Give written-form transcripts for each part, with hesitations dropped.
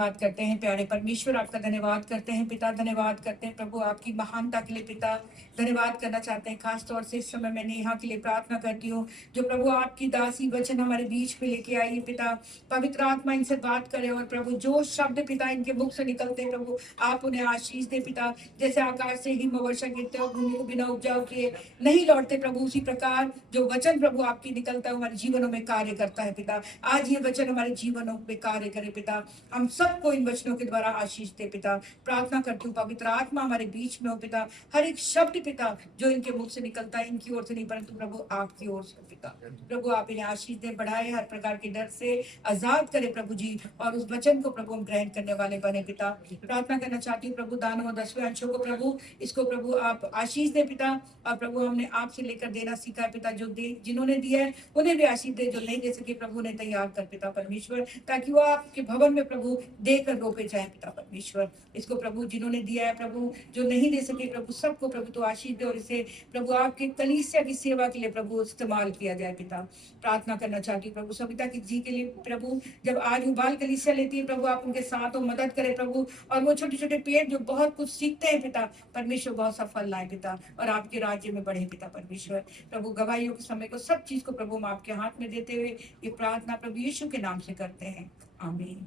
धन्यवाद करते हैं प्यारे परमेश्वर, आपका धन्यवाद करते हैं पिता, धन्यवाद करते हैं प्रभु आपकी महानता के लिए पिता। धन्यवाद करना चाहते हैं खास तौर से इस समय मैं नेहा के लिए प्रार्थना करती हूँ, जो प्रभु आपकी दासी वचन हमारे बीच में लेके आई है पिता। पवित्र आत्मा इनसे बात करे और प्रभु जो शब्द पिता इनके मुख से निकलते हैं प्रभु आप उन्हें आशीष दे पिता। जैसे आकाश से हिम वर्षा गिरते और भूमि को बिना उपजाऊ किए नहीं लौटते प्रभु, उसी प्रकार जो वचन प्रभु आपकी निकलता है हमारे जीवनों में कार्य करता है पिता। आज ये वचन हमारे जीवनों में कार्य करे पिता, हम सबको इन वचनों के द्वारा आशीष दे पिता। प्रार्थना करती हूँ पवित्र आत्मा हमारे बीच में हो पिता। हर एक शब्द पिता जो इनके मुख से निकलता है इनकी ओर से नहीं परंतु प्रभु आपकी ओर से पिता। प्रभु आप इन्हें आशीष दे, बढ़ाए, हर प्रकार के डर से आजाद करे प्रभु जी, और उस वचन को प्रभु हम ग्रहण करने वाले बने पिता। प्रार्थना करना चाहती हूँ प्रभु दानों और 10वें अंशों को प्रभु इसको प्रभु आप आशीष दे पिता। और प्रभु हमने आपसे लेकर देना सीखा है पिता, जो जिन्होंने दिया है उन्हें भी आशीष दे, जो नहीं दे सके प्रभु ने तैयार कर पिता परमेश्वर, ताकि वो आपके भवन में प्रभु देकर रोपे जाए पिता परमेश्वर। इसको प्रभु जिन्होंने दिया है प्रभु, जो नहीं दे सके प्रभु सबको प्रभु तो आशीष दे, और इसे प्रभु आपके कलीसिया की सेवा के लिए प्रभु इस्तेमाल किया जाए पिता। प्रार्थना करना चाहती हूँ प्रभु सविता की जी के लिए प्रभु, जब आज उबाल कलीसिया लेती है प्रभु आप उनके साथ हो, मदद करे प्रभु, और वो छोटे छोटे पेड़ जो बहुत कुछ सीखते हैं पिता परमेश्वर बहुत सफल लाए पिता, और आपके राज्य में बढ़े पिता परमेश्वर। प्रभु गवाहियों के समय को सब चीज को प्रभु हम आपके हाथ में देते हुए ये प्रार्थना प्रभु यीशु के नाम से करते हैं, आमीन।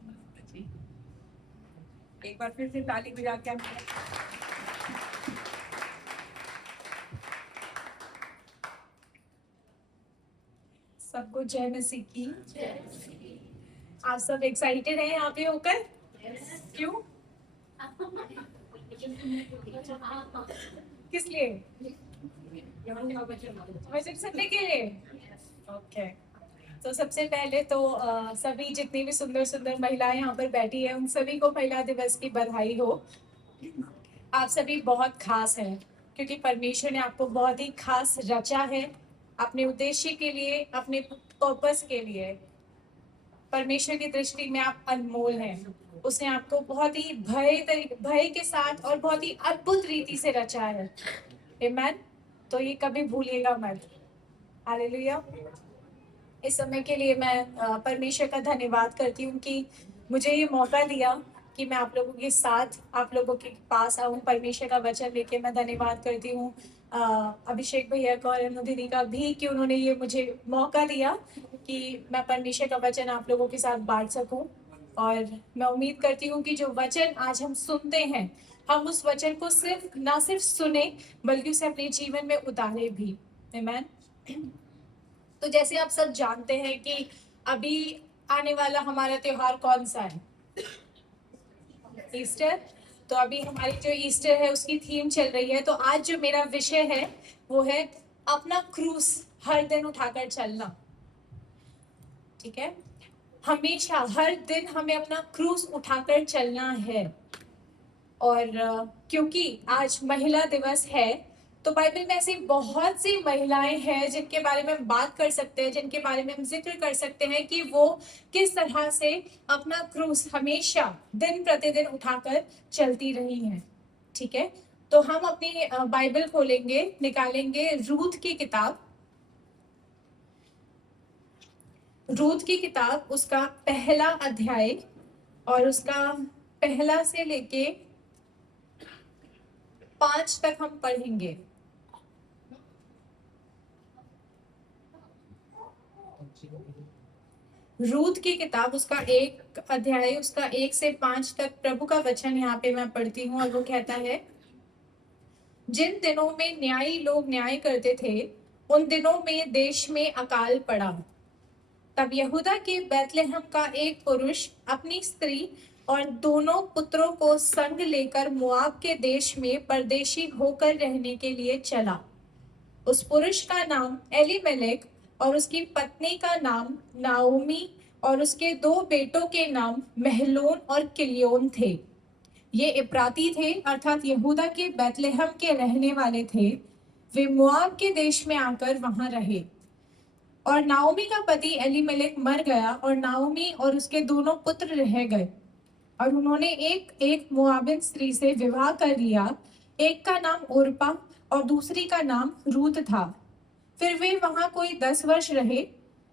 एक बार फिर से ताली बजा के सबको जय मसीह की। आप सब एक्साइटेड हैं यहाँ पे होकर? क्यों? किस लिए? वचन सुनने के लिए। ओके, तो सबसे पहले तो सभी जितनी भी सुंदर सुंदर महिलाएं यहाँ पर बैठी हैं उन सभी को महिला दिवस की बधाई हो। आप सभी बहुत खास हैं क्योंकि परमेश्वर ने आपको बहुत ही खास रचा है अपने उद्देश्य के लिए, अपने पर्पस के लिए। परमेश्वर की दृष्टि में आप अनमोल हैं। उसने आपको बहुत ही भय के साथ और बहुत ही अद्भुत रीति से रचा है। आमीन। तो ये कभी भूलिएगा मत। हालेलुया। इस समय के लिए मैं परमेश्वर का धन्यवाद करती हूँ कि मुझे ये मौका दिया कि मैं आप लोगों के साथ, आप लोगों के पास आऊँ, परमेश्वर का वचन लेके। मैं धन्यवाद करती हूँ अभिषेक भैया का और अनुदीदी का भी कि उन्होंने ये मुझे मौका दिया कि मैं परमेश्वर का वचन आप लोगों के साथ बांट सकूं। और मैं उम्मीद करती हूँ कि जो वचन आज हम सुनते हैं, हम उस वचन को ना सिर्फ सुने बल्कि उसे अपने जीवन में उतारे भी। आमीन। तो जैसे आप सब जानते हैं कि अभी आने वाला हमारा त्योहार कौन सा है? ईस्टर। तो अभी हमारी जो ईस्टर है उसकी थीम चल रही है। तो आज जो मेरा विषय है वो है अपना क्रूस हर दिन उठाकर चलना। ठीक है, हमेशा हर दिन हमें अपना क्रूस उठाकर चलना है। और क्योंकि आज महिला दिवस है तो बाइबल में ऐसी बहुत सी महिलाएं हैं जिनके बारे में हम बात कर सकते हैं, जिनके बारे में हम जिक्र कर सकते हैं कि वो किस तरह से अपना क्रूस हमेशा दिन प्रतिदिन उठाकर चलती रही हैं। ठीक है, तो हम अपनी बाइबल खोलेंगे, निकालेंगे रूथ की किताब। रूथ की किताब, उसका पहला अध्याय और उसका पहला से लेके 5 तक हम पढ़ेंगे। रूथ की किताब, उसका एक अध्याय, उसका 1 से 5 तक प्रभु का वचन यहाँ पे मैं पढ़ती हूँ। और वो कहता है, जिन दिनों में न्यायी लोग न्याय करते थे उन दिनों में देश में अकाल पड़ा। तब यहूदा के बैतलहम का एक पुरुष अपनी स्त्री और दोनों पुत्रों को संग लेकर मोआब के देश में परदेशी होकर रहने के लिए चला। उस पुरुष का नाम एलीमेलेक और उसकी पत्नी का नाम नाओमी और उसके 2 बेटों के नाम महलोन और किलियोन थे। ये इब्राती थे, अर्थात यहूदा के बैतलहम के रहने वाले थे। वे मोआब के देश में आकर वहां रहे। और नाओमी का पति एलीमेलेक मर गया और नाओमी और उसके दोनों पुत्र रह गए। और उन्होंने एक मोआबिन स्त्री से विवाह कर लिया। एक का नाम ओरपा और दूसरी का नाम रूत था। फिर वे वहां कोई 10 वर्ष रहे।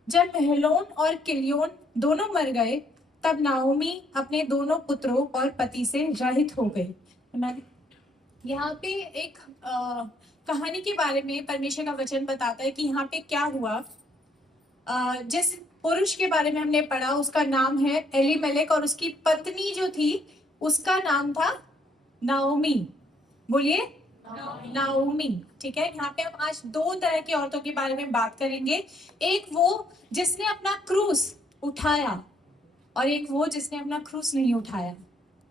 जब महलोन और किलियोन दोनों मर गए तब नाओमी अपने दोनों पुत्रों और पति से रहित हो गई। यहाँ पे एक कहानी के बारे में परमेश्वर का वचन बताता है कि यहाँ पे क्या हुआ। जिस पुरुष के बारे में हमने पढ़ा उसका नाम है एलीमेलेक और उसकी पत्नी जो थी उसका नाम था नाओमी। बोलिए नाओमी। ठीक है, यहाँ पे हम आज दो तरह की औरतों के बारे में बात करेंगे। एक वो जिसने अपना क्रूस उठाया और एक वो जिसने अपना क्रूस नहीं उठाया।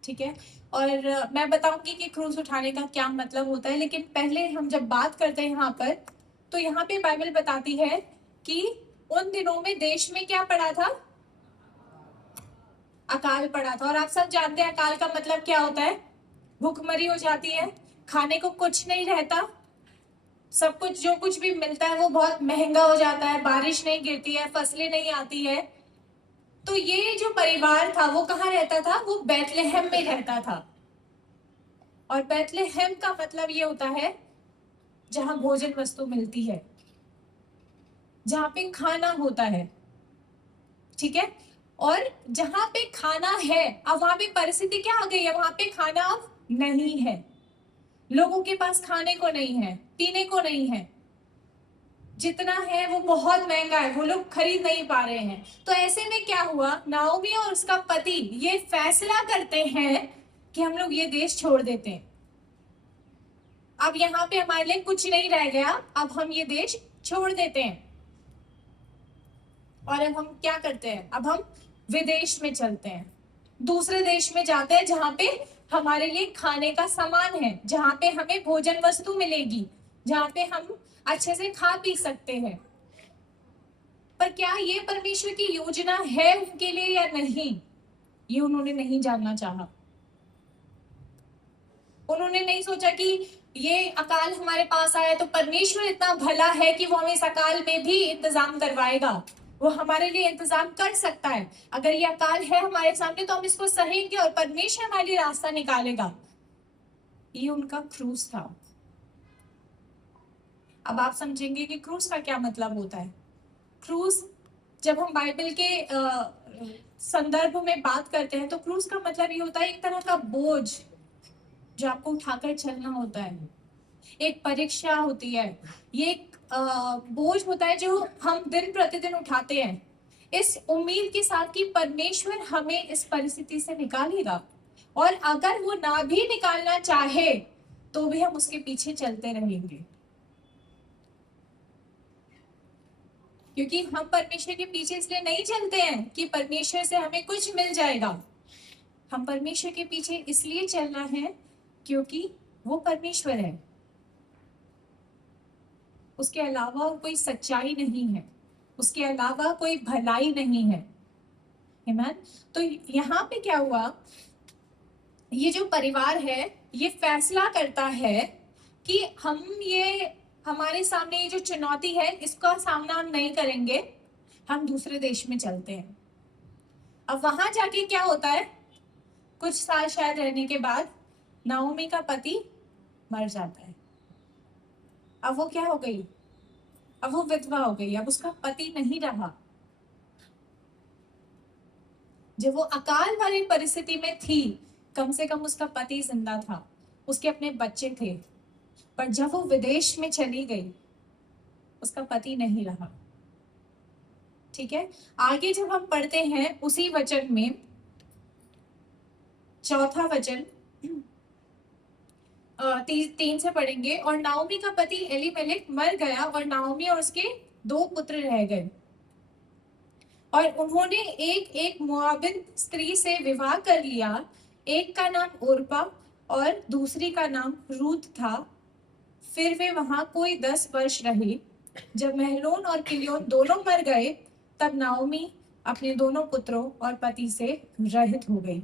ठीक है, और मैं बताऊंगी कि क्रूस उठाने का क्या मतलब होता है, लेकिन पहले हम जब बात करते हैं यहाँ पर, तो यहाँ पे बाइबल बताती है कि उन दिनों में देश में क्या पड़ा था? अकाल पड़ा था। और आप सब जानते हैं अकाल का मतलब क्या होता है? भूखमरी हो जाती है, खाने को कुछ नहीं रहता, सब कुछ जो कुछ भी मिलता है वो बहुत महंगा हो जाता है, बारिश नहीं गिरती है, फसलें नहीं आती है। तो ये जो परिवार था वो कहाँ रहता था? वो बैतलहम में रहता था। और बैतलहम का मतलब ये होता है जहां भोजन वस्तु मिलती है, जहां पे खाना होता है। ठीक है, और जहां पे खाना है, अब वहां पे परिस्थिति क्या आ गई है? वहां पे खाना अब नहीं है, लोगों के पास खाने को नहीं है, पीने को नहीं है, जितना है वो बहुत महंगा है, वो लोग खरीद नहीं पा रहे हैं। तो ऐसे में क्या हुआ, नाओमी और उसका पति ये फैसला करते हैं कि हम लोग ये देश छोड़ देते हैं। अब यहाँ पे हमारे लिए कुछ नहीं रह गया, अब हम ये देश छोड़ देते हैं। और अब हम क्या करते हैं? अब हम विदेश में चलते हैं, दूसरे देश में जाते हैं जहां पे हमारे लिए खाने का सामान है, जहां पे हमें भोजन वस्तु मिलेगी, जहां पे हम अच्छे से खा पी सकते हैं। पर क्या ये परमेश्वर की योजना है उनके लिए या नहीं, ये उन्होंने नहीं जानना चाहा। उन्होंने नहीं सोचा कि ये अकाल हमारे पास आया तो परमेश्वर इतना भला है कि वो हमें इस अकाल में भी इंतजाम करवाएगा, वो हमारे लिए इंतजाम कर सकता है। अगर ये अकाल है हमारे सामने तो हम इसको सहेंगे और परमेश्वर हमारे लिए रास्ता निकालेगा। ये उनका क्रूस था। अब आप समझेंगे कि क्रूस का क्या मतलब होता है। क्रूस जब हम बाइबल के संदर्भ में बात करते हैं तो क्रूस का मतलब ये होता है एक तरह का बोझ जो आपको उठाकर चलना होता है, एक परीक्षा होती है, ये एक बोझ होता है जो हम दिन प्रतिदिन उठाते हैं, इस उम्मीद के साथ कि परमेश्वर हमें इस परिस्थिति से निकालेगा। और अगर वो ना भी निकालना चाहे तो भी हम उसके पीछे चलते रहेंगे, क्योंकि हम परमेश्वर के पीछे इसलिए नहीं चलते हैं कि परमेश्वर से हमें कुछ मिल जाएगा। हम परमेश्वर के पीछे इसलिए चलना है क्योंकि वो परमेश्वर है, उसके अलावा कोई सच्चाई नहीं है, उसके अलावा कोई भलाई नहीं है। आमीन। तो यहाँ पे क्या हुआ, ये जो परिवार है ये फैसला करता है कि हम ये हमारे सामने ये जो चुनौती है इसका सामना हम नहीं करेंगे, हम दूसरे देश में चलते हैं। अब वहां जाके क्या होता है, कुछ साल शायद रहने के बाद नाओमी का पति मर जाता है। अब वो क्या हो गई, अब वो विधवा हो गई, अब उसका पति नहीं रहा। जब वो अकाल वाली परिस्थिति में थी कम से कम उसका पति जिंदा था, उसके अपने बच्चे थे, पर जब वो विदेश में चली गई उसका पति नहीं रहा। ठीक है, आगे जब हम पढ़ते हैं उसी वचन में, चौथा वचन 3 से पढ़ेंगे। और नाओमी का पति एलीमेलेक मर गया और नाओमी और उसके 2 पुत्र रह गए, और उन्होंने एक एक मोआबिन स्त्री से विवाह कर लिया, एक का नाम ओरपा और दूसरी का नाम रूत था। फिर वे वहां कोई 10 वर्ष रहे। जब महलोन और किलियोन दोनों मर गए तब नाओमी अपने दोनों पुत्रों और पति से रहित हो गई।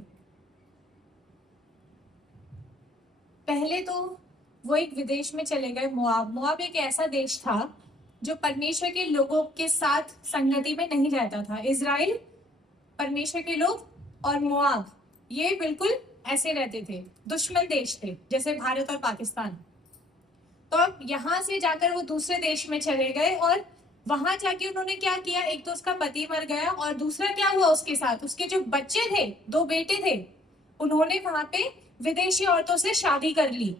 पहले तो वो एक विदेश में चले गए, मोआब एक ऐसा देश था जो परमेश्वर के लोगों के साथ संगति में नहीं रहता था। इजराइल, परमेश्वर के लोग, और मोआब ये बिल्कुल ऐसे रहते थे, दुश्मन देश थे, जैसे भारत और पाकिस्तान। तो अब यहाँ से जाकर वो दूसरे देश में चले गए और वहां जाके उन्होंने क्या किया, एक तो उसका पति मर गया और दूसरा क्या हुआ उसके साथ, उसके जो बच्चे थे, 2 बेटे थे, उन्होंने वहां पे विदेशी औरतों से शादी कर ली।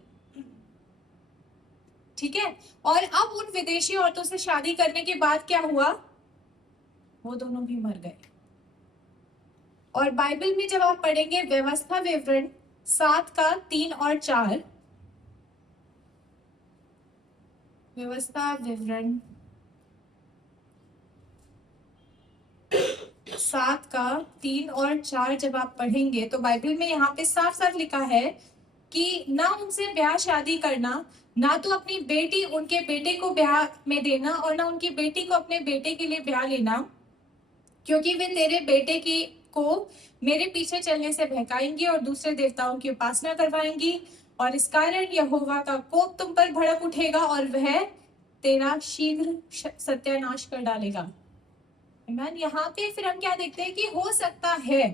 ठीक है, और अब उन विदेशी औरतों से शादी करने के बाद क्या हुआ, वो दोनों भी मर गए। और बाइबल में जब आप पढ़ेंगे व्यवस्था विवरण 7 का 3 और 4, व्यवस्था विवरण 7 का 3 और 4 जब आप पढ़ेंगे तो बाइबल में यहाँ पे साफ साफ लिखा है कि ना उनसे ब्याह शादी करना, ना तो अपनी बेटी उनके बेटे को ब्याह में देना और ना उनकी बेटी को अपने बेटे के लिए ब्याह लेना, क्योंकि वे तेरे बेटे की को मेरे पीछे चलने से बहकाएंगी और दूसरे देवताओं की उपासना करवाएंगी, और इस कारण यहोवा का कोप तुम पर भड़क उठेगा और वह तेरा शीघ्र सत्यानाश कर डालेगा। आमीन। यहाँ पे फिर हम क्या देखते हैं कि हो सकता है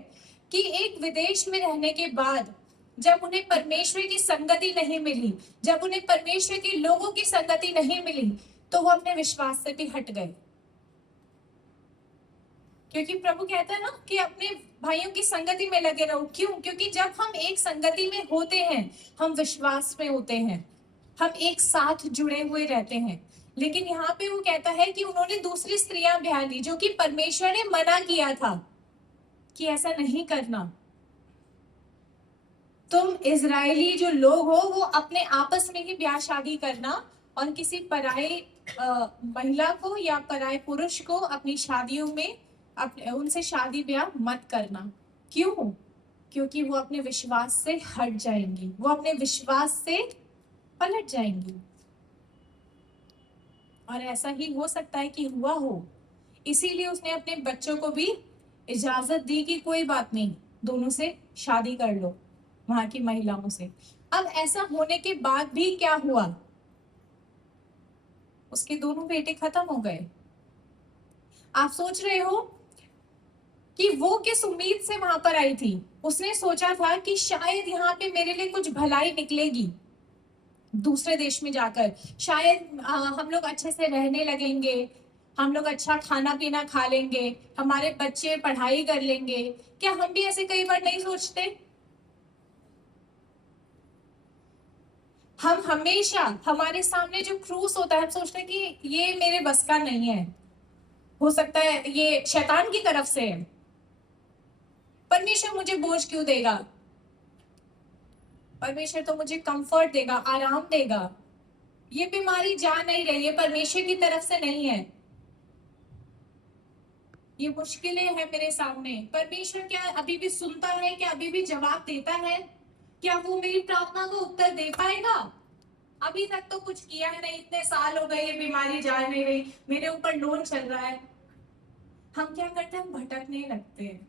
कि एक विदेश में रहने के बाद जब उन्हें परमेश्वर की संगति नहीं मिली, जब उन्हें परमेश्वर के लोगों की संगति नहीं मिली, तो वो अपने विश्वास से भी हट गए। क्योंकि प्रभु कहता है ना कि अपने भाइयों की संगति में लगे रहो। क्यों? क्योंकि जब हम एक संगति में होते हैं, हम विश्वास में होते हैं, हम एक साथ जुड़े हुए रहते हैं। लेकिन यहाँ पे वो कहता है कि उन्होंने दूसरी स्त्रियां ब्याह ली, जो कि परमेश्वर ने मना किया था कि ऐसा नहीं करना। तुम इजरायली जो लोग हो वो अपने आपस में ही ब्याह शादी करना और किसी पराये महिला को या पराये पुरुष को अपनी शादियों में उनसे शादी ब्याह मत करना। क्यों? क्योंकि वो अपने विश्वास से हट जाएंगी, वो अपने विश्वास से पलट जाएंगी। और ऐसा ही हो सकता है कि हुआ हो, इसीलिए उसने अपने बच्चों को भी इजाजत दी कि कोई बात नहीं, दोनों से शादी कर लो वहां की महिलाओं से। अब ऐसा होने के बाद भी क्या हुआ, उसके दोनों बेटे खत्म हो गए। आप सोच रहे हो कि वो किस उम्मीद से वहां पर आई थी? उसने सोचा था कि शायद यहाँ पे मेरे लिए कुछ भलाई निकलेगी, दूसरे देश में जाकर शायद हम लोग अच्छे से रहने लगेंगे, हम लोग अच्छा खाना पीना खा लेंगे, हमारे बच्चे पढ़ाई कर लेंगे। क्या हम भी ऐसे कई बार नहीं सोचते? हम हमेशा, हमारे सामने जो क्रूस होता है, हम सोचते हैं कि ये मेरे बस का नहीं है, हो सकता है ये शैतान की तरफ से है, परमेश्वर मुझे बोझ क्यों देगा, परमेश्वर तो मुझे कंफर्ट देगा, आराम देगा, ये बीमारी जा नहीं रही है, परमेश्वर की तरफ से नहीं है, ये मुश्किलें हैं मेरे सामने, परमेश्वर क्या अभी भी सुनता है? क्या अभी भी जवाब देता है? क्या वो मेरी प्रार्थना को उत्तर दे पाएगा? अभी तक तो कुछ किया है नहीं, इतने साल हो गए, ये बीमारी जा नहीं रही, मेरे ऊपर लोन चल रहा है। हम क्या करते हैं? हम भटकने लगते हैं,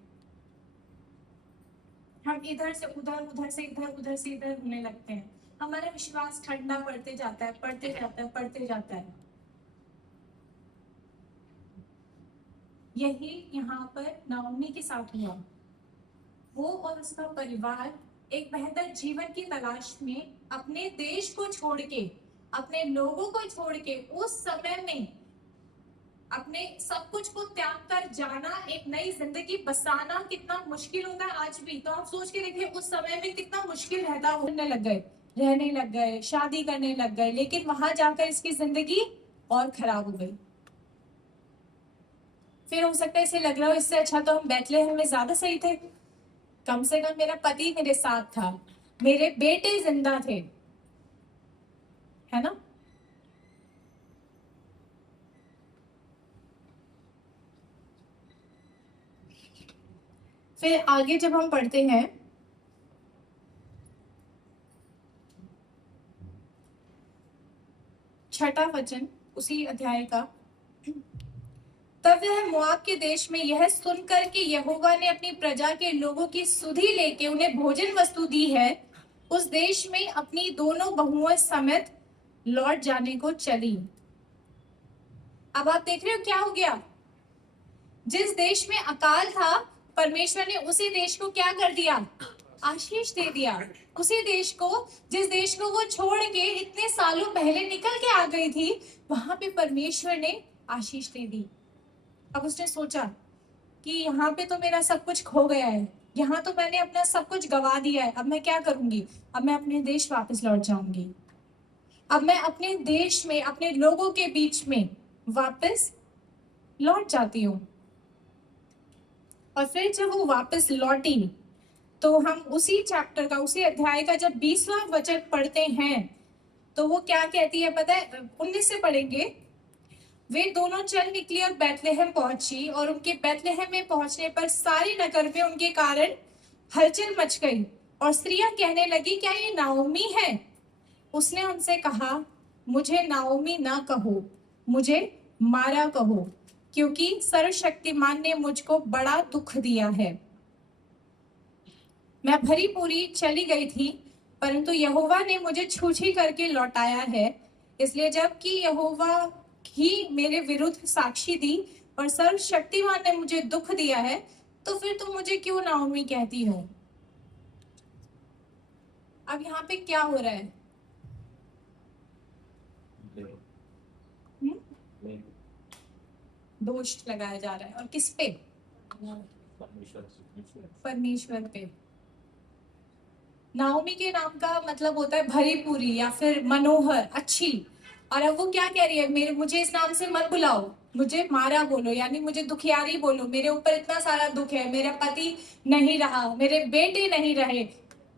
हम इधर से उधर, उधर से इधर, उधर से इधर होने लगते हैं। हमारा विश्वास ठंडा पड़ते जाता है, पड़ते जाता है, पड़ते जाता है। यही यहाँ पर नाओमी के साथ हुआ। वो और उसका परिवार एक बेहतर जीवन की तलाश में अपने देश को छोड़ के, अपने लोगों को छोड़ के, उस समय में अपने सब कुछ को त्याग कर जाना, एक नई जिंदगी बसाना कितना मुश्किल होता है आज भी। तो आप सोच के देखिए उस समय में कितना मुश्किल रहता। होने लग गए, रहने लग गए, शादी करने लग गए, लेकिन वहां जाकर इसकी जिंदगी और खराब हो गई। फिर हो सकता है इसे लग रहा हो इससे अच्छा तो हम बैतलहम में ज्यादा सही थे, कम से कम मेरा पति मेरे साथ था, मेरे बेटे जिंदा थे, है ना। फिर आगे जब हम पढ़ते हैं, छठा वचन उसी अध्याय का, तब वह मोआब के देश में यह सुनकर कि यहोवा ने अपनी प्रजा के लोगों की सुधि लेके उन्हें भोजन वस्तु दी है, उस देश में अपनी दोनों बहुओं समेत लौट जाने को चली। अब आप देख रहे हो क्या हो गया? जिस देश में अकाल था, परमेश्वर ने उसी देश को क्या कर दिया? आशीष दे दिया। उसी देश को, जिस देश को वो छोड़ के इतने सालों पहले निकल के आ गई थी, वहां पे परमेश्वर ने आशीष दे दी। अब उसने सोचा कि यहाँ पे तो मेरा सब कुछ खो गया है, यहाँ तो मैंने अपना सब कुछ गवा दिया है, अब मैं क्या करूंगी? अब मैं अपने देश वापस लौट जाऊंगी। अब मैं अपने देश में अपने लोगों के बीच में वापस लौट जाती हूँ। और फिर जब वो वापस लौटी तो हम उसी चैप्टर का, उसी अध्याय का जब 20वां वचन पढ़ते हैं तो वो क्या कहती है पता है? 19 से पढ़ेंगे। वे दोनों चल निकली और बैतलहम पहुंची, और उनके बैतलहम में पहुंचने पर सारे नगर में उनके कारण हलचल मच गई, और स्त्रियां कहने लगी, क्या ये नाओमी है? उसने उनसे कहा, मुझे नाओमी ना कहो, मुझे मारा कहो, क्योंकि सर्वशक्तिमान ने मुझको बड़ा दुख दिया है। मैं भरी पूरी चली गई थी, परंतु यहोवा ने मुझे छूछी करके लौटाया है। इसलिए जबकि यहोवा ही मेरे विरुद्ध साक्षी दी और सर्वशक्तिमान ने मुझे दुख दिया है, तो फिर तुम मुझे क्यों नाओमी कहती हो? अब यहाँ पे क्या हो रहा है? दोष लगाया जा रहा है, और किस पे? परमेश्वर पे। नाओमी के नाम का मतलब होता है भरी पूरी या फिर मनोहर, अच्छी। और अब वो क्या कह रही है? मुझे इस नाम से मत बुलाओ, मुझे मारा बोलो, यानी मुझे दुखियारी बोलो। मेरे ऊपर इतना सारा दुख है, मेरा पति नहीं रहा, मेरे बेटे नहीं रहे,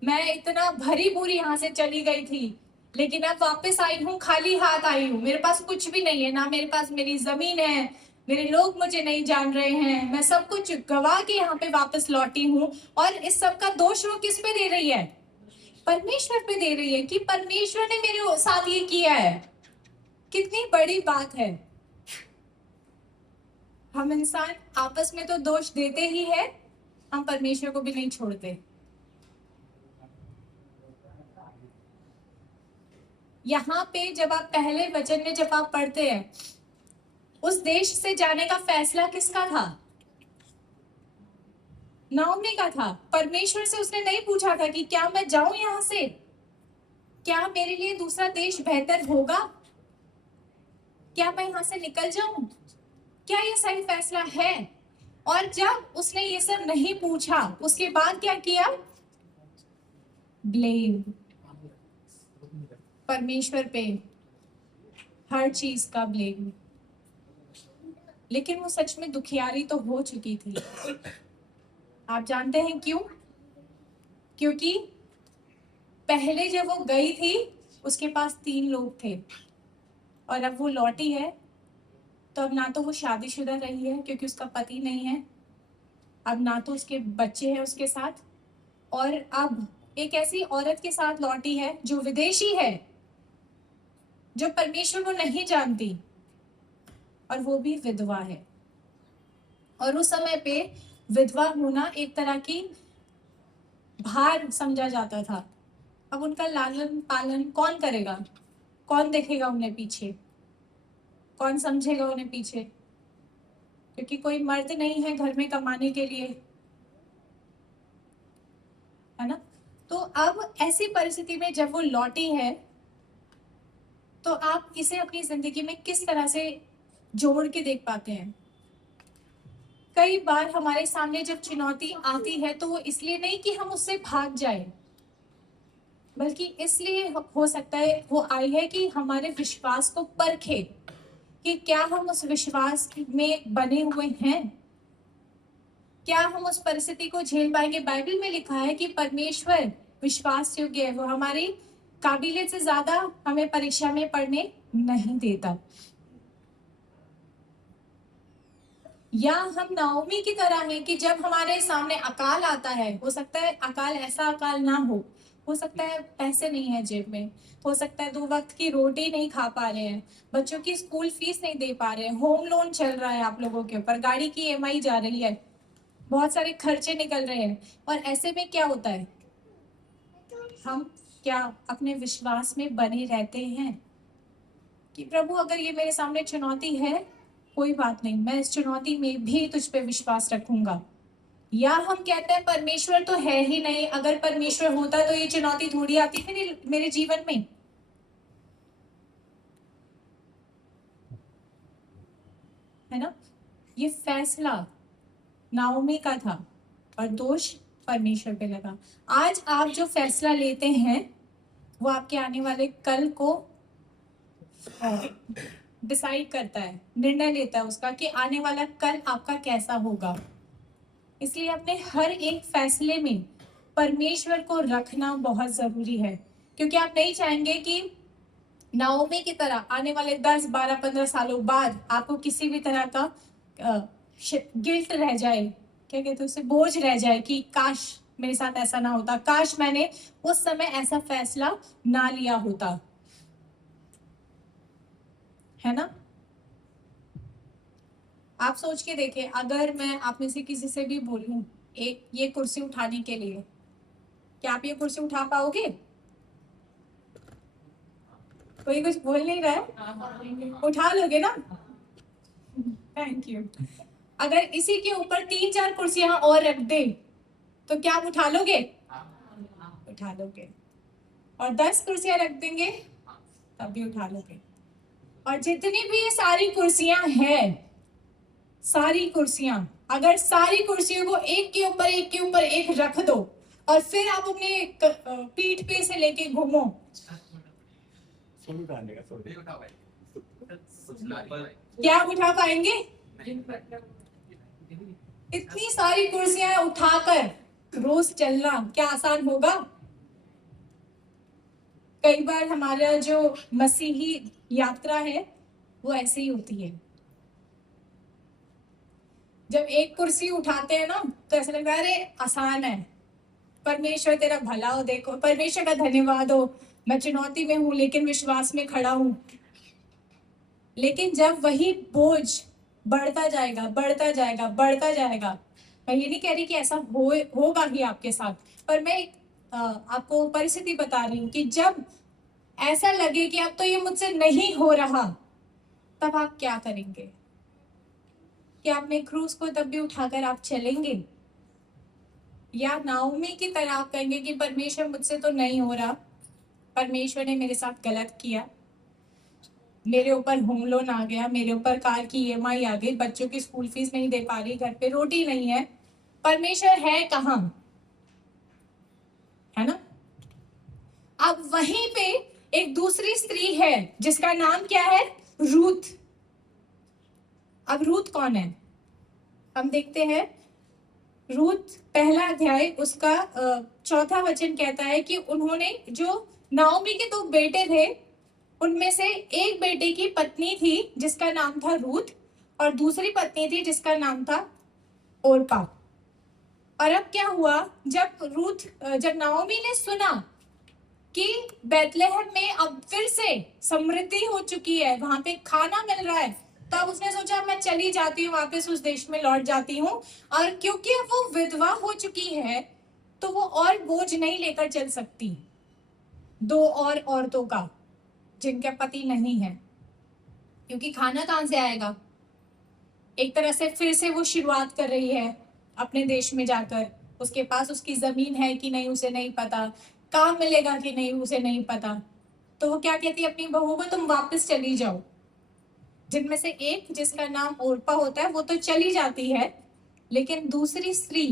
मैं इतना भरी पूरी यहाँ से चली गई थी, लेकिन अब वापस आई हूँ, खाली हाथ आई हूँ, मेरे पास कुछ भी नहीं है, ना मेरे पास मेरी जमीन है, मेरे लोग मुझे नहीं जान रहे हैं, मैं सब कुछ गवा के यहाँ पे वापस लौटी हूँ। और इस सब का दोष वो किस पे दे रही है? परमेश्वर पे दे रही है, कि परमेश्वर ने मेरे साथ ये किया है। कितनी बड़ी बात है। हम इंसान आपस में तो दोष देते ही है, हम परमेश्वर को भी नहीं छोड़ते। यहाँ पे जब आप पहले वचन में जब आप पढ़ते हैं, उस देश से जाने का फैसला किसका था? नाओमी का था। परमेश्वर से उसने नहीं पूछा था कि क्या मैं जाऊं यहाँ से, क्या मेरे लिए दूसरा देश बेहतर होगा, क्या मैं यहाँ से निकल जाऊं, क्या ये सही फैसला है? और जब उसने ये सब नहीं पूछा, उसके बाद क्या किया? ब्लेम परमेश्वर पे, हर चीज का ब्लेम। लेकिन वो सच में दुखियारी तो हो चुकी थी। आप जानते हैं क्यों? क्योंकि पहले जब वो गई थी उसके पास 3 लोग थे, और अब वो लौटी है तो अब ना तो वो शादीशुदा रही है क्योंकि उसका पति नहीं है, अब ना तो उसके बच्चे हैं उसके साथ, और अब एक ऐसी औरत के साथ लौटी है जो विदेशी है, जो परमेश्वर को नहीं जानती, और वो भी विधवा है। और उस समय पे विधवा होना एक तरह की भार समझा जाता था। अब उनका लालन पालन कौन करेगा? कौन देखेगा उन्हें पीछे? कौन समझेगा उन्हें पीछे? क्योंकि कोई मर्द नहीं है घर में कमाने के लिए, है ना? तो अब ऐसी परिस्थिति में जब वो लौटी है, तो आप इसे अपनी जिंदगी में किस तरह से जोड़ के देख पाते हैं? कई बार हमारे सामने जब चुनौती आती है तो वो इसलिए नहीं कि हम उससे भाग जाए, बल्कि इसलिए हो सकता है वो आई है कि हमारे विश्वास को परखे कि क्या हम उस विश्वास में बने हुए हैं, क्या हम उस परिस्थिति को झेल पाएंगे। बाइबल में लिखा है कि परमेश्वर विश्वास योग्य है, वो हमारी काबिलियत से ज्यादा हमें परीक्षा में पढ़ने नहीं देता। या हम नाओमी की तरह हैं कि जब हमारे सामने अकाल आता है, हो सकता है अकाल ऐसा अकाल ना हो सकता है पैसे नहीं है जेब में, हो सकता है 2 वक्त की रोटी नहीं खा पा रहे हैं, बच्चों की स्कूल फीस नहीं दे पा रहे हैं, होम लोन चल रहा है आप लोगों के ऊपर, गाड़ी की EMI जा रही है, बहुत सारे खर्चे निकल रहे हैं। और ऐसे में क्या होता है? हम क्या अपने विश्वास में बने रहते हैं कि प्रभु अगर ये मेरे सामने चुनौती है, कोई बात नहीं, मैं इस चुनौती में भी तुझ पे विश्वास रखूंगा? या हम कहते हैं परमेश्वर तो है ही नहीं, अगर परमेश्वर होता तो ये चुनौती थोड़ी आती मेरे जीवन में। है ना। ये फैसला नाओमी का था और दोष परमेश्वर पे लगा। आज आप जो फैसला लेते हैं वो आपके आने वाले कल को डिसाइड करता है, निर्णय लेता है उसका कि आने वाला कल आपका कैसा होगा। इसलिए अपने हर एक फैसले में परमेश्वर को रखना बहुत जरूरी है, क्योंकि आप नहीं चाहेंगे कि नाओमी की तरह आने वाले 10, 12, 15 सालों बाद आपको किसी भी तरह का गिल्ट रह जाए, क्या कहते हैं उसे, बोझ रह जाए कि काश मेरे साथ ऐसा ना होता, काश मैंने उस समय ऐसा फैसला ना लिया होता, है ना। आप सोच के देखिए, अगर मैं आप में से किसी से भी बोलूं एक ये कुर्सी उठाने के लिए, क्या आप ये कुर्सी उठा पाओगे? कोई कुछ बोल नहीं रहा है, उठा लोगे ना? Thank you. अगर इसी के ऊपर 3-4 कुर्सियां और रख दे तो क्या आप उठा लोगे? उठा लोगे। और 10 कुर्सियां रख देंगे तब भी उठा लोगे। और जितनी भी ये सारी कुर्सियां हैं, सारी कुर्सियां, अगर सारी कुर्सियों को एक के ऊपर एक रख दो और फिर आप अपने पीठ पे से लेके घूमो, क्या आप उठा पाएंगे? इतनी सारी कुर्सियां उठाकर रोज चलना क्या आसान होगा? कई बार हमारा जो मसीही यात्रा है वो ऐसे ही होती है। जब एक कुर्सी उठाते हैं ना तो ऐसा लगता है अरे आसान है, परमेश्वर तेरा भला हो, देखो परमेश्वर का धन्यवाद हो, मैं चुनौती में हूं लेकिन विश्वास में खड़ा हूं। लेकिन जब वही बोझ बढ़ता जाएगा, बढ़ता जाएगा, बढ़ता जाएगा, मैं ये नहीं कह रही कि ऐसा होगा ही आपके साथ, पर मैं आपको परिस्थिति बता रही हूँ कि जब ऐसा लगे कि अब तो ये मुझसे नहीं हो रहा, तब आप क्या करेंगे? क्या अपने क्रूज को तब भी उठाकर आप चलेंगे, या नाओमी की तरह आप कहेंगे कि परमेश्वर मुझसे तो नहीं हो रहा, परमेश्वर ने मेरे साथ गलत किया, मेरे ऊपर होम लोन आ गया, मेरे ऊपर कार की ईएमआई आ गई, बच्चों की स्कूल फीस नहीं दे पा रही, घर पे रोटी नहीं है, परमेश्वर है कहाँ, है ना। अब वहीं पे एक दूसरी स्त्री है जिसका नाम क्या है? रूथ। अब रूथ कौन है? हम देखते हैं रूथ पहला अध्याय उसका 4था वचन कहता है कि उन्होंने, जो नाओमी के 2 बेटे थे उनमें से एक बेटे की पत्नी थी जिसका नाम था रूथ और दूसरी पत्नी थी जिसका नाम था ओरपा। और अब क्या हुआ, जब नाओमी ने सुना कि बैतलहम में अब फिर से समृद्धि हो चुकी है, वहां पे खाना मिल रहा है, तब उसने सोचा मैं चली जाती हूँ वापस उस देश में लौट जाती हूँ। और क्योंकि अब वो विधवा हो चुकी है तो वो और बोझ नहीं लेकर चल सकती 2 और औरतों का जिनके पति नहीं है, क्योंकि खाना कहां से आएगा। एक तरह से फिर से वो शुरुआत कर रही है अपने देश में जाकर, उसके पास उसकी जमीन है कि नहीं उसे नहीं पता, काम मिलेगा कि नहीं उसे नहीं पता, तो वो क्या कहती है अपनी बहू को, तुम वापस चली जाओ। जिनमें से एक जिसका नाम ओरपा होता है वो तो चली जाती है, लेकिन दूसरी स्त्री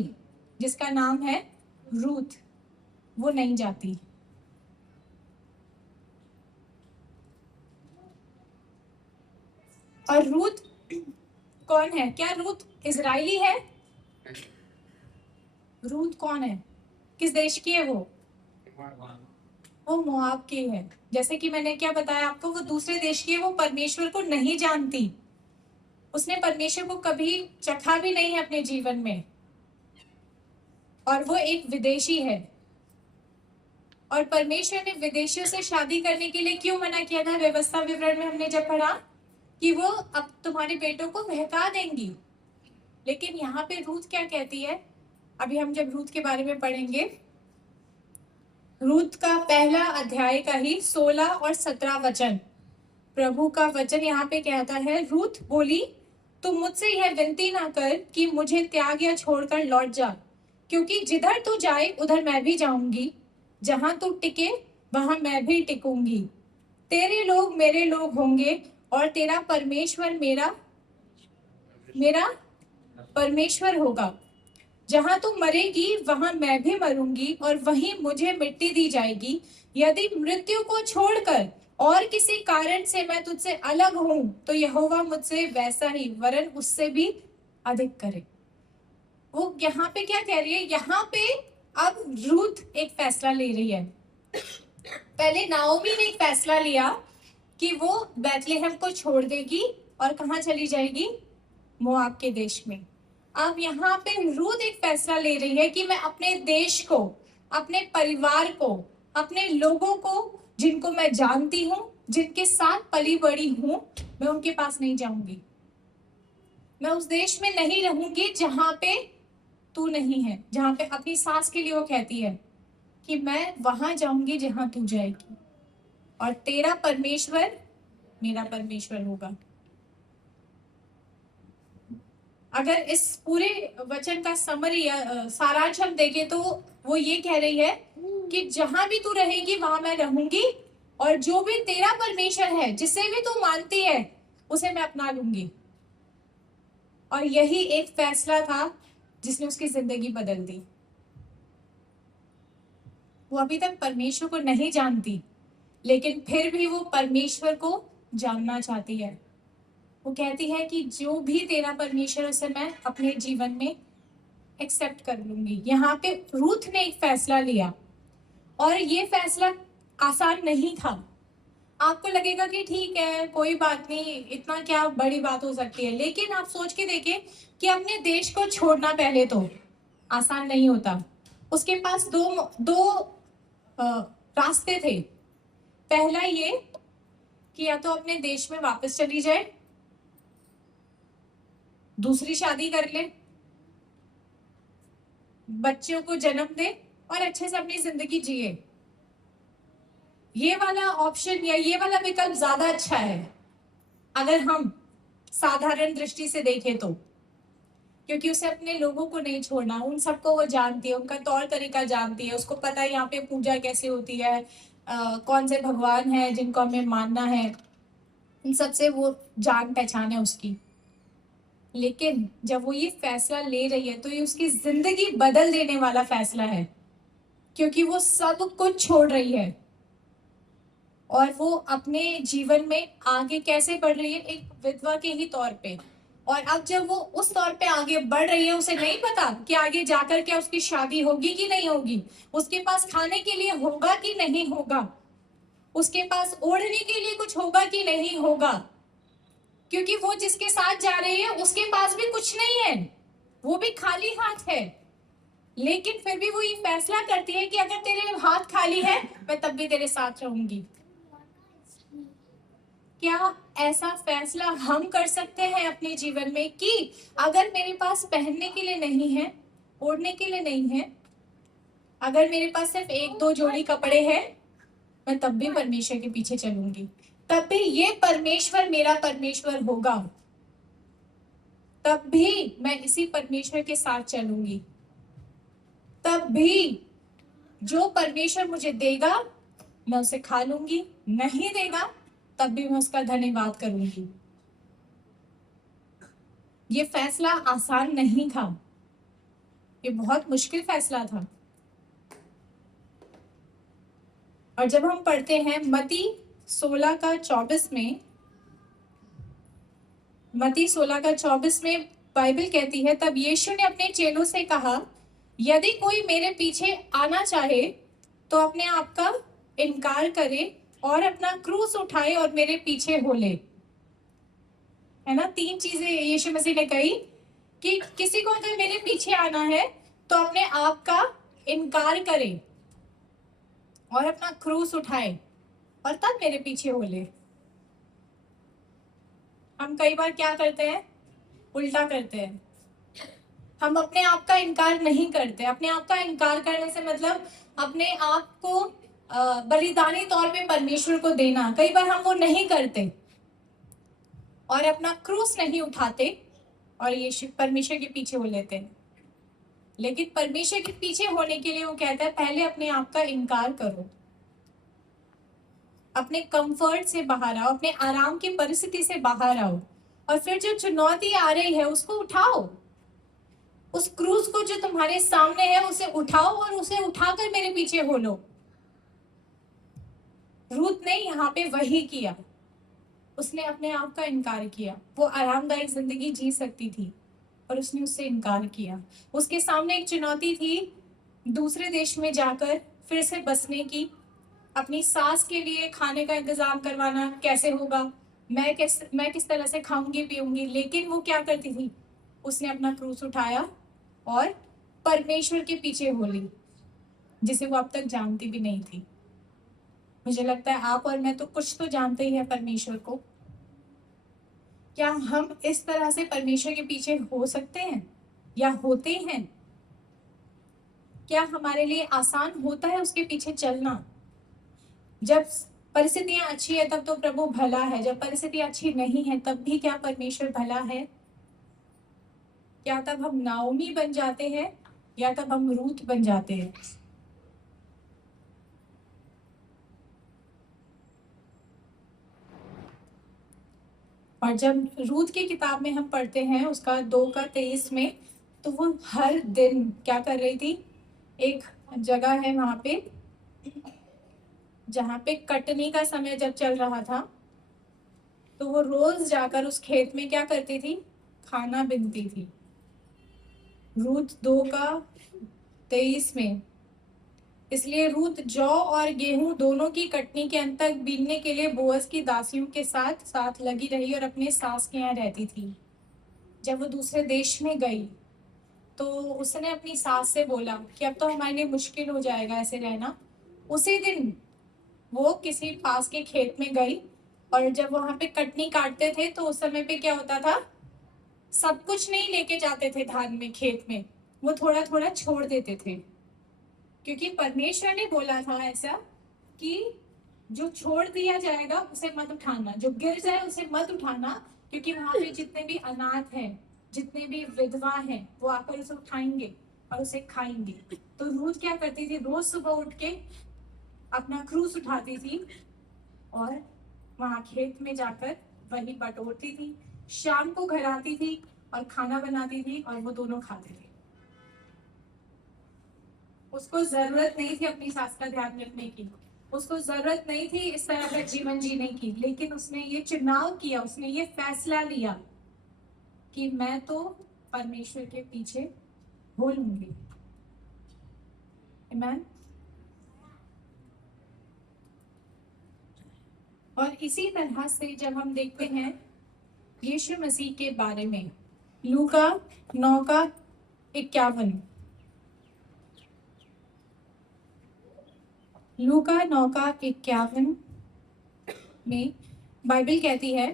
जिसका नाम है रूथ वो नहीं जाती। और रूथ कौन है? क्या रूथ इजरायली है? रूथ कौन है? किस देश की है वो मोआब की है। जैसे कि मैंने क्या बताया आपको, वो दूसरे देश की है, वो परमेश्वर को नहीं जानती, उसने परमेश्वर को कभी चखा भी नहीं है अपने जीवन में, और वो एक विदेशी है। और परमेश्वर ने विदेशियों से शादी करने के लिए क्यों मना किया था? व्यवस्था विवरण में हमने जब पढ़ा कि वो अब तुम्हारे बेटों को बहका देंगी, लेकिन यहाँ पे रूथ क्या कहती है, अभी हम जब रूथ के बारे में पढ़ेंगे, रूथ का पहला अध्याय का ही 16 और 17 वचन, प्रभु का वचन यहाँ पे कहता है, रूथ बोली तुम मुझसे यह विनती ना कर कि मुझे त्याग या छोड़कर लौट जा, क्योंकि जिधर तू जाए उधर मैं भी जाऊंगी, जहां तू टिके वहां मैं भी टिकूंगी, तेरे लोग मेरे लोग होंगे और तेरा परमेश्वर मेरा मेरा परमेश्वर होगा। जहां तू मरेगी वहां मैं भी मरूंगी और वहीं मुझे मिट्टी दी जाएगी। यदि मृत्यु को छोड़कर और किसी कारण से मैं तुझसे अलग हूं तो यहोवा मुझसे वैसा ही वरन उससे भी अधिक करे। वो यहाँ पे क्या कह रही है? यहाँ पे अब रूथ एक फैसला ले रही है। पहले नाओमी ने एक फैसला लिया कि वो बैतलेहम को छोड़ देगी और कहाँ चली जाएगी? मोआब के देश में। अब यहाँ पे रूथ एक फैसला ले रही है कि मैं अपने देश को, अपने परिवार को, अपने लोगों को जिनको मैं जानती हूँ, जिनके साथ पली बड़ी हूँ, मैं उनके पास नहीं जाऊंगी। मैं उस देश में नहीं रहूंगी जहां पे तू नहीं है। जहां पे अपनी सास के लिए वो कहती है कि मैं वहां जाऊंगी जहां तू जाएगी और तेरा परमेश्वर मेरा परमेश्वर होगा। अगर इस पूरे वचन का समरी सारांश हम देखें तो वो ये कह रही है कि जहां भी तू रहेगी वहां मैं रहूंगी और जो भी तेरा परमेश्वर है, जिसे भी तू मानती है, उसे मैं अपना लूंगी। और यही एक फैसला था जिसने उसकी जिंदगी बदल दी। वो अभी तक परमेश्वर को नहीं जानती, लेकिन फिर भी वो परमेश्वर को जानना चाहती है। वो कहती है कि जो भी तेरा परमेश्वर, उसे मैं अपने जीवन में एक्सेप्ट कर लूंगी। यहाँ पे रूथ ने एक फैसला लिया और ये फैसला आसान नहीं था। आपको लगेगा कि ठीक है, कोई बात नहीं, इतना क्या बड़ी बात हो सकती है, लेकिन आप सोच के देखिए कि अपने देश को छोड़ना पहले तो आसान नहीं होता। उसके पास दो दो अ, रास्ते थे। पहला ये कि या तो अपने देश में वापस चली जाए, दूसरी शादी कर ले, बच्चों को जन्म दे और अच्छे से अपनी जिंदगी जिए। ये वाला ऑप्शन या ये वाला विकल्प ज्यादा अच्छा है अगर हम साधारण दृष्टि से देखें तो, क्योंकि उसे अपने लोगों को नहीं छोड़ना। उन सबको वो जानती है, उनका तौर तरीका जानती है, उसको पता है यहाँ पे पूजा कैसे होती है, कौन से भगवान हैं जिनको हमें मानना है, इन सबसे वो जान पहचान है उसकी। लेकिन जब वो ये फैसला ले रही है तो ये उसकी जिंदगी बदल देने वाला फैसला है, क्योंकि वो सब कुछ छोड़ रही है और वो अपने जीवन में आगे कैसे बढ़ रही है, एक विधवा के ही तौर पे। और अब जब वो उस तौर पे आगे बढ़ रही है, उसे नहीं पता कि आगे जाकर क्या उसकी शादी होगी कि नहीं होगी, उसके पास खाने के लिए होगा कि नहीं होगा, उसके पास ओढ़ने के लिए कुछ होगा कि नहीं होगा, क्योंकि वो जिसके साथ जा रही है उसके पास भी कुछ नहीं है, वो भी खाली हाथ है। लेकिन फिर भी वो ये फैसला करती है कि अगर तेरे हाथ खाली है, मैं तब भी तेरे साथ रहूंगी। क्या ऐसा फैसला हम कर सकते हैं अपने जीवन में कि अगर मेरे पास पहनने के लिए नहीं है, ओढ़ने के लिए नहीं है, अगर मेरे पास सिर्फ एक दो जोड़ी कपड़े हैं, मैं तब भी परमेश्वर के पीछे चलूंगी, तब भी ये परमेश्वर मेरा परमेश्वर होगा, तब भी मैं इसी परमेश्वर के साथ चलूंगी, तब भी जो परमेश्वर मुझे देगा मैं उसे खा लूंगी, नहीं देगा तब भी मैं उसका धन्यवाद करूंगी। ये फैसला आसान नहीं था, ये बहुत मुश्किल फैसला था। और जब हम पढ़ते हैं मत्ती 16 का 24 में, मत्ती 16 का 24 में बाइबल कहती है, तब यीशु ने अपने चेलों से कहा, यदि कोई मेरे पीछे आना चाहे तो अपने आप का इनकार करे और अपना क्रूस उठाए और मेरे पीछे हो ले। है ना, 3 चीजें यीशु मसीह ने कही कि किसी को अगर मेरे पीछे आना है तो अपने आप का इनकार करे और अपना क्रूस उठाए और तब मेरे पीछे हो ले। हम कई बार क्या करते हैं? उल्टा करते हैं। हम अपने आप का इनकार नहीं करते। अपने आप का इनकार करने से मतलब अपने आप को बलिदानी तौर पे परमेश्वर को देना। कई बार हम वो नहीं करते और अपना क्रूस नहीं उठाते और ये परमेश्वर के पीछे हो लेते हैं। लेकिन परमेश्वर के पीछे होने के लिए वो कहता है, पहले अपने आप का इनकार करो, अपने कंफर्ट से बाहर आओ, अपने आराम की परिस्थिति से बाहर आओ और फिर जो चुनौती आ रही है उसको उठाओ, उस क्रूज को जो तुम्हारे सामने है उसे उठाओ और उसे उठाकर मेरे पीछे हो लो। रूथ ने यहाँ पे वही किया, उसने अपने आप का इनकार किया। वो आरामदायक जिंदगी जी सकती थी पर उसने उससे इनकार किया। उसके सामने एक चुनौती थी दूसरे देश में जाकर फिर से बसने की, अपनी सास के लिए खाने का इंतजाम करवाना कैसे होगा, मैं किस तरह से खाऊंगी पीऊंगी। लेकिन वो क्या करती थी, उसने अपना क्रूस उठाया और परमेश्वर के पीछे हो ली, जिसे वो अब तक जानती भी नहीं थी। मुझे लगता है आप और मैं तो कुछ तो जानते ही है परमेश्वर को। क्या हम इस तरह से परमेश्वर के पीछे हो सकते हैं या होते हैं? क्या हमारे लिए आसान होता है उसके पीछे चलना? जब परिस्थितियां अच्छी है तब तो प्रभु भला है, जब परिस्थितियां अच्छी नहीं है तब भी क्या परमेश्वर भला है? क्या तब हम नाओमी बन जाते हैं या तब हम रूथ बन जाते हैं? और जब रूथ की किताब में हम पढ़ते हैं उसका 2:23 में, तो वो हर दिन क्या कर रही थी, एक जगह है वहां पे जहाँ पे कटनी का समय जब चल रहा था तो वो रोज जाकर उस खेत में क्या करती थी, खाना बीनती थी। रूथ 2:23 में, इसलिए रूथ जौ और गेहूं दोनों की कटनी के अंत तक बीनने के लिए बोअज की दासियों के साथ साथ लगी रही और अपने सास के यहाँ रहती थी। जब वो दूसरे देश में गई तो उसने अपनी सास से बोला कि अब तो हमारे लिए मुश्किल हो जाएगा ऐसे रहना। उसी दिन वो किसी पास के खेत में गई और जब वहां पे कटनी काटते थे तो उस समय पे क्या होता था, सब कुछ नहीं लेके जाते थे धान में खेत में, वो थोड़ा थोड़ा छोड़ देते थे, क्योंकि परमेश्वर ने बोला था ऐसा कि जो छोड़ दिया जाएगा उसे मत उठाना, जो गिर जाए उसे मत उठाना, क्योंकि वहां पे जितने भी अनाथ हैं, जितने भी विधवा हैं, वो आकर उसे उठाएंगे और उसे खाएंगे। तो रूथ क्या करती थी, रोज सुबह उठ के अपना क्रूस उठाती थी और वहां खेत में जाकर वही बटोरती थी, शाम को घर आती थी और खाना बनाती थी और वो दोनों खाते थे। उसको जरूरत नहीं थी अपनी सास का ध्यान रखने की, उसको जरूरत नहीं थी इस तरह का जीवन जीने की, लेकिन उसने ये चुनाव किया, उसने ये फैसला लिया कि मैं तो परमेश्वर के पीछे हो लूंगी। आमीन। और इसी तरह से जब हम देखते हैं यीशु मसीह के बारे में, लूका 9:51, लूका 9:51 में बाइबल कहती है,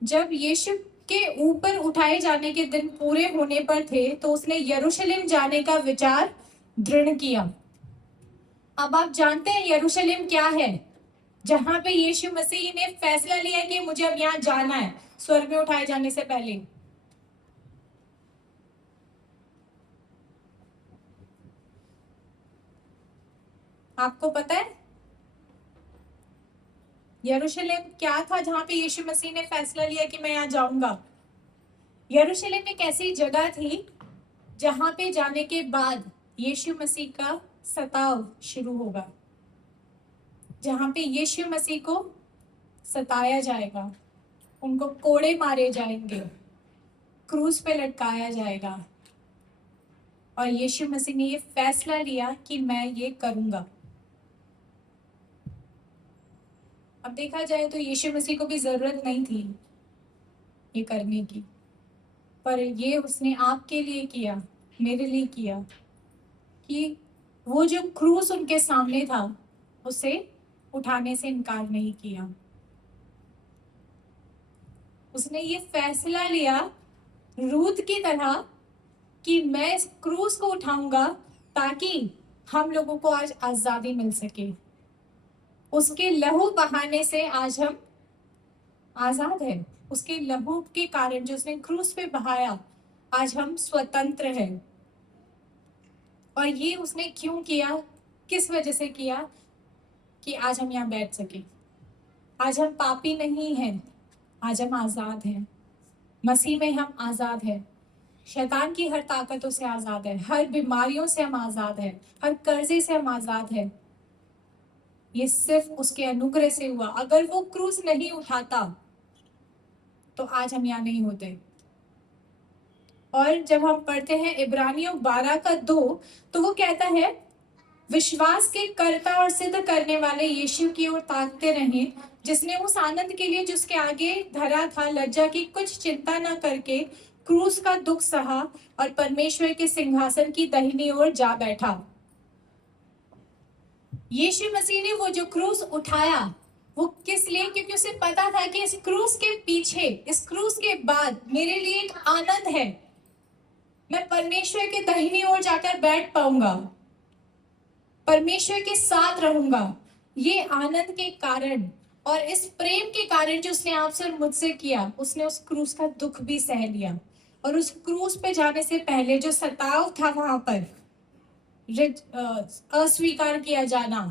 जब यीशु के ऊपर उठाए जाने के दिन पूरे होने पर थे तो उसने यरूशलेम जाने का विचार दृढ़ किया। अब आप जानते हैं यरूशलेम क्या है, जहां पे यीशु मसीह ने फैसला लिया कि मुझे अब यहाँ जाना है स्वर्ग में उठाए जाने से पहले। आपको पता है यरूशलेम क्या था जहां पे यीशु मसीह ने फैसला लिया कि मैं यहाँ जाऊंगा? यरूशलेम एक ऐसी जगह थी जहां पे जाने के बाद यीशु मसीह का सताव शुरू होगा, जहां पे यीशु मसीह को सताया जाएगा, उनको कोड़े मारे जाएंगे, क्रूस पे लटकाया जाएगा। और यीशु मसीह ने ये फैसला लिया कि मैं ये करूंगा। अब देखा जाए तो यीशु मसीह को भी जरूरत नहीं थी ये करने की, पर ये उसने आपके लिए किया, मेरे लिए किया, कि वो जो क्रूस उनके सामने था उसे उठाने से इनकार नहीं किया। उसने ये फैसला लिया रूथ की तरह कि मैं इस क्रूस को उठाऊंगा ताकि हम लोगों को आज आजादी मिल सके। उसके लहू बहाने से आज हम आजाद हैं, उसके लहू के कारण जो उसने क्रूस पे बहाया आज हम स्वतंत्र हैं। और ये उसने क्यों किया, किस वजह से किया, कि आज हम यहाँ बैठ सके। आज हम पापी नहीं हैं, आज हम आजाद हैं। मसीह में हम आजाद हैं। शैतान की हर ताकतों से आजाद है, हर बीमारियों से हम आजाद हैं, हर कर्जे से हम आजाद हैं। ये सिर्फ उसके अनुग्रह से हुआ। अगर वो क्रूस नहीं उठाता तो आज हम यहाँ नहीं होते। और जब हम पढ़ते हैं इब्रानियों 12:2, तो वो कहता है, विश्वास के कर्ता और सिद्ध करने वाले यीशु की ओर ताकते रहें, जिसने उस आनंद के लिए जिसके आगे धरा था लज्जा की कुछ चिंता न करके क्रूस का दुख सहा और परमेश्वर के सिंहासन की दाहिनी ओर जा बैठा। यीशु मसीह ने वो जो क्रूस उठाया, वो किस लिए? क्योंकि उसे पता था कि इस क्रूस के पीछे, इस क्रूस के बाद मेरे लिए एक आनंद है। मैं परमेश्वर के दाहिनी ओर जाकर बैठ पाऊंगा, परमेश्वर के साथ रहूंगा। ये आनंद के कारण और इस प्रेम के कारण जो उसने आपसे और मुझसे किया, उसने उस क्रूस का दुख भी सह लिया। और उस क्रूस पे जाने से पहले जो सताव था वहां पर, अस्वीकार किया जाना,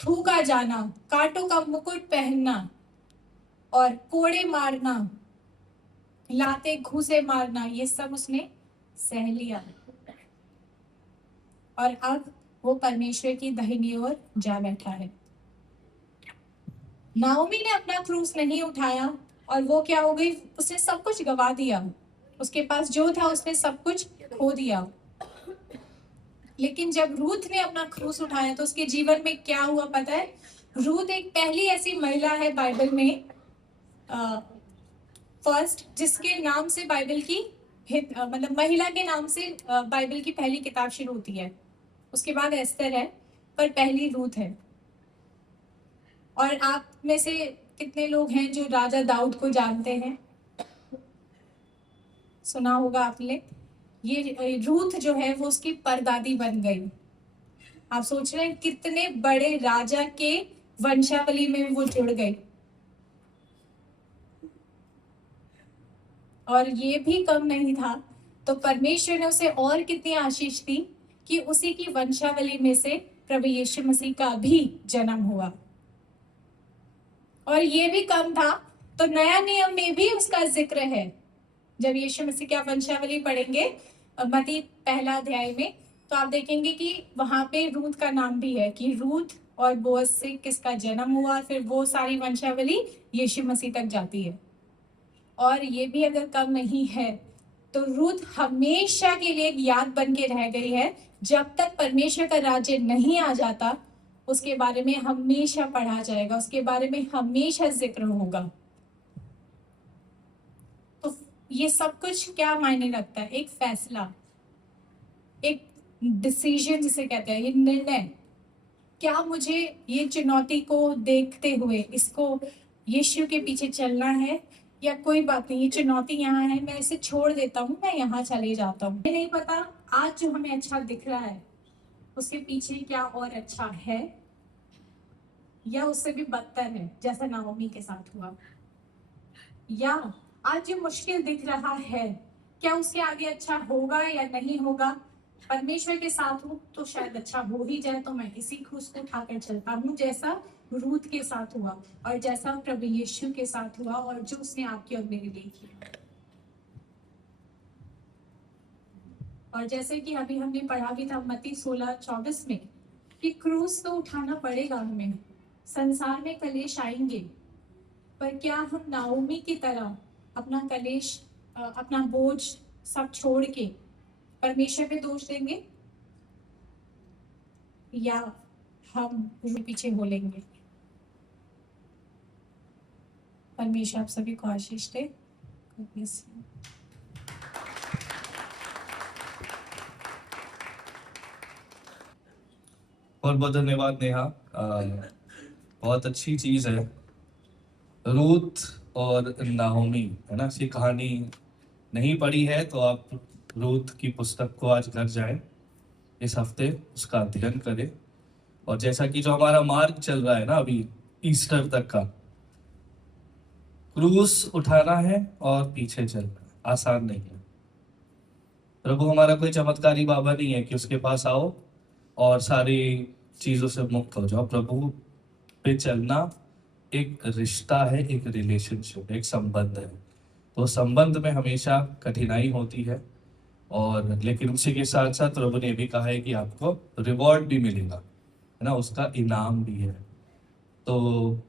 थूका जाना, कांटों का मुकुट पहनना और कोड़े मारना, लाते घूसे मारना, ये सब उसने सह लिया। और अब वो परमेश्वर की दाहिनी ओर जा बैठा है। नाओमी ने अपना क्रूस नहीं उठाया और वो क्या हो गई? उसने सब कुछ गवा दिया। उसके पास जो था उसने सब कुछ खो दिया। लेकिन जब रूथ ने अपना क्रूस उठाया तो उसके जीवन में क्या हुआ पता है? रूथ एक पहली ऐसी महिला है बाइबल में, फर्स्ट, जिसके नाम से बाइबल की मतलब महिला के नाम से बाइबल की पहली किताब शुरू होती है। उसके बाद एस्तर है, पर पहली रूथ है। और आप में से कितने लोग हैं जो राजा दाऊद को जानते हैं? सुना होगा आपने। ये रूथ जो है वो उसकी परदादी बन गई। आप सोच रहे हैं कितने बड़े राजा के वंशावली में वो जुड़ गई। और ये भी कम नहीं था, तो परमेश्वर ने उसे और कितनी आशीष दी कि उसी की वंशावली में से प्रभु यीशु मसीह का भी जन्म हुआ। और ये भी कम था, तो नया नियम में भी उसका जिक्र है। जब यीशु मसीह की वंशावली पढ़ेंगे मत्ती 1 अध्याय में, तो आप देखेंगे कि वहां पे रूथ का नाम भी है कि रूथ और बोअज से किसका जन्म हुआ। फिर वो सारी वंशावली यीशु मसीह तक जाती है। और ये भी अगर कम नहीं है, तो रूथ हमेशा के लिए एक याद बन के रह गई है। जब तक परमेश्वर का राज्य नहीं आ जाता, उसके बारे में हमेशा पढ़ा जाएगा, उसके बारे में हमेशा जिक्र होगा। तो ये सब कुछ क्या मायने रखता है? एक फैसला, एक डिसीजन जिसे कहते हैं, ये निर्णय। क्या मुझे ये चुनौती को देखते हुए इसको यीशु के पीछे चलना है, या कोई बात नहीं, ये चुनौती यहाँ है, मैं इसे छोड़ देता हूँ, मैं यहाँ चले जाता हूँ। नहीं पता आज जो हमें अच्छा दिख रहा है उसके पीछे क्या और अच्छा है, या उससे भी बदतर है जैसा नाओमी के साथ हुआ। या आज जो मुश्किल दिख रहा है, क्या उसके आगे अच्छा होगा या नहीं होगा। परमेश्वर के साथ हूँ तो शायद अच्छा हो ही जाए, तो मैं इसी क्रूस को उठाकर चलता हूँ, जैसा रूथ के साथ हुआ और जैसा प्रभु यीशु के साथ हुआ और जो उसने आपके और मेरे लिए किया। और जैसे कि अभी हमने पढ़ा भी था मत्ती 16:24 में कि क्रूस तो उठाना पड़ेगा हमें, संसार में कलेश आएंगे, पर क्या हम नाओमी की तरह अपना कलेश, अपना बोझ सब छोड़ के परमेश्वर पे दोष देंगे, या हम पीछे बोलेंगे? परमेश्वर आप सभी को आशीष दे। बहुत बहुत धन्यवाद नेहा। बहुत अच्छी चीज है रूथ और नाहोमी, है ना। इसकी कहानी नहीं पढ़ी है तो आप रूथ की पुस्तक को आज घर जाएं, इस हफ्ते उसका अध्ययन करें। और जैसा कि जो हमारा मार्ग चल रहा है ना अभी ईस्टर तक का, क्रूस उठाना है और पीछे चलना है, आसान नहीं है। प्रभु हमारा कोई चमत्कारी बाबा नहीं है कि उसके पास आओ और सारी चीजों से मुक्त हो जाओ। प्रभु पे चलना एक रिश्ता है, एक रिलेशनशिप, एक संबंध है। तो संबंध में हमेशा कठिनाई होती है, और लेकिन उसी के साथ साथ प्रभु ने भी कहा है कि आपको रिवॉर्ड भी मिलेगा, है ना, उसका इनाम भी है। तो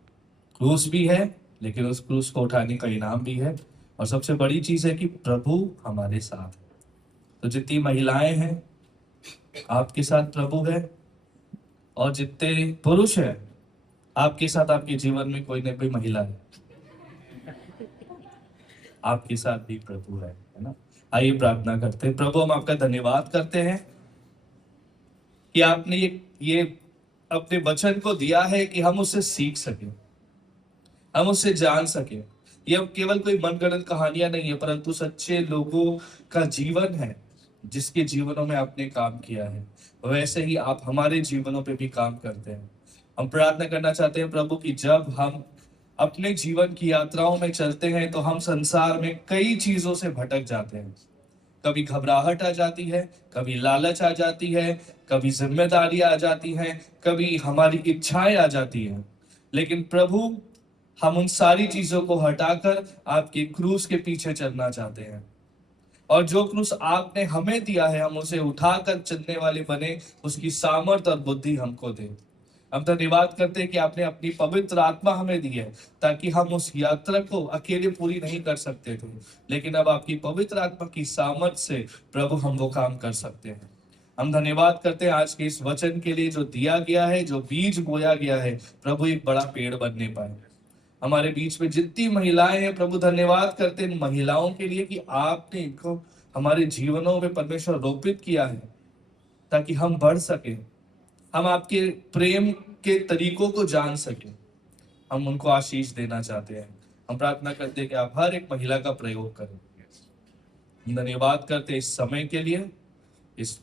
क्रूस भी है, लेकिन उस क्रूस को उठाने का इनाम भी है, और सबसे बड़ी चीज है कि प्रभु हमारे साथ है। तो जितनी महिलाएं हैं आपके साथ प्रभु है, और जितने पुरुष हैं आपके साथ, आपके जीवन में कोई ना कोई महिला है, आपके साथ भी प्रभु है ना। आइए प्रार्थना करते हैं। प्रभु, हम आपका धन्यवाद करते हैं कि आपने ये अपने वचन को दिया है कि हम उससे सीख सकें, हम उससे जान सकें। ये अब केवल कोई मनगढ़ंत कहानियां नहीं है, परंतु सच्चे लोगों का जीवन है जिसके जीवनों में आपने काम किया है। वैसे ही आप हमारे जीवनों पे भी काम करते हैं। हम प्रार्थना करना चाहते हैं प्रभु कि जब हम अपने जीवन की यात्राओं में चलते हैं तो हम संसार में कई चीजों से भटक जाते हैं। कभी घबराहट आ जाती है, कभी लालच आ जाती है, कभी जिम्मेदारियां आ जाती हैं, कभी हमारी इच्छाएं आ जाती हैं। लेकिन प्रभु, हम उन सारी चीजों को हटाकर आपके क्रूस के पीछे चलना चाहते हैं, और जो क्रूस आपने हमें दिया है हम उसे उठाकर चलने वाले बने, उसकी सामर्थ और बुद्धि हमको दे। हम धन्यवाद करते हैं कि आपने अपनी पवित्र आत्मा हमें दी है, ताकि हम उस यात्रा को अकेले पूरी नहीं कर सकते थे, लेकिन अब आपकी पवित्र आत्मा की सामर्थ से प्रभु हम वो काम कर सकते हैं। हम धन्यवाद करते हैं आज के इस वचन के लिए जो दिया गया है, जो बीज बोया गया है, प्रभु एक बड़ा पेड़ बनने पाए। हमारे बीच में जितनी महिलाएं हैं प्रभु, धन्यवाद करते हैं महिलाओं के लिए कि आपने इनको हमारे जीवनों में परमेश्वर रोपित किया है, ताकि हम बढ़ सके, हम आपके प्रेम के तरीकों को जान सके। हम उनको आशीष देना चाहते हैं। हम प्रार्थना करते हैं कि आप हर एक महिला का प्रयोग करें। धन्यवाद करते हैं इस समय के लिए, इस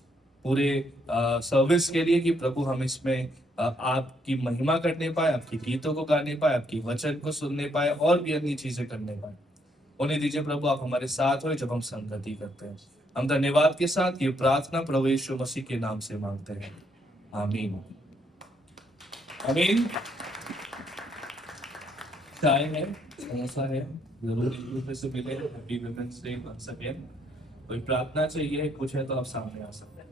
पूरे सर्विस के लिए, कि प्रभु हम इसमें आपकी महिमा करने पाए, आपके गीतों को गाने पाए, आपकी वचन को सुनने पाए, और भी अन्य चीजें करने पाए। उन्हें दीजिए प्रभु, आप हमारे साथ हो जब हम संगति करते हैं। हम धन्यवाद के साथ ये प्रार्थना प्रभु यीशु मसीह के नाम से मांगते हैं, आमीन आमीन। चाय है, समोसा है, जरूर एक दूसरे से मिले। Happy women's day once again. कोई प्रार्थना चाहिए, कुछ है तो आप सामने आ सकते हैं।